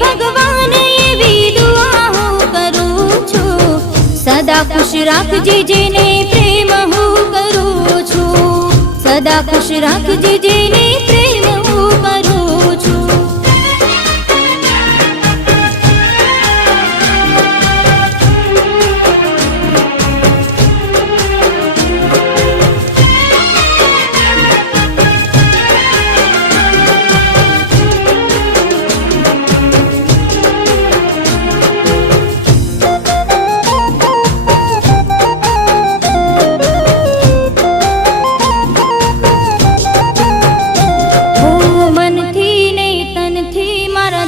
ભગવાને એવી દુઆ હું કરું છું, સદા ખુશ રાખજે જેને પ્રેમ હું કરું છું, સદા ખુશ રાખજે જેને પ્રેમ હું કરું છું. મનથી ને તનથી મારા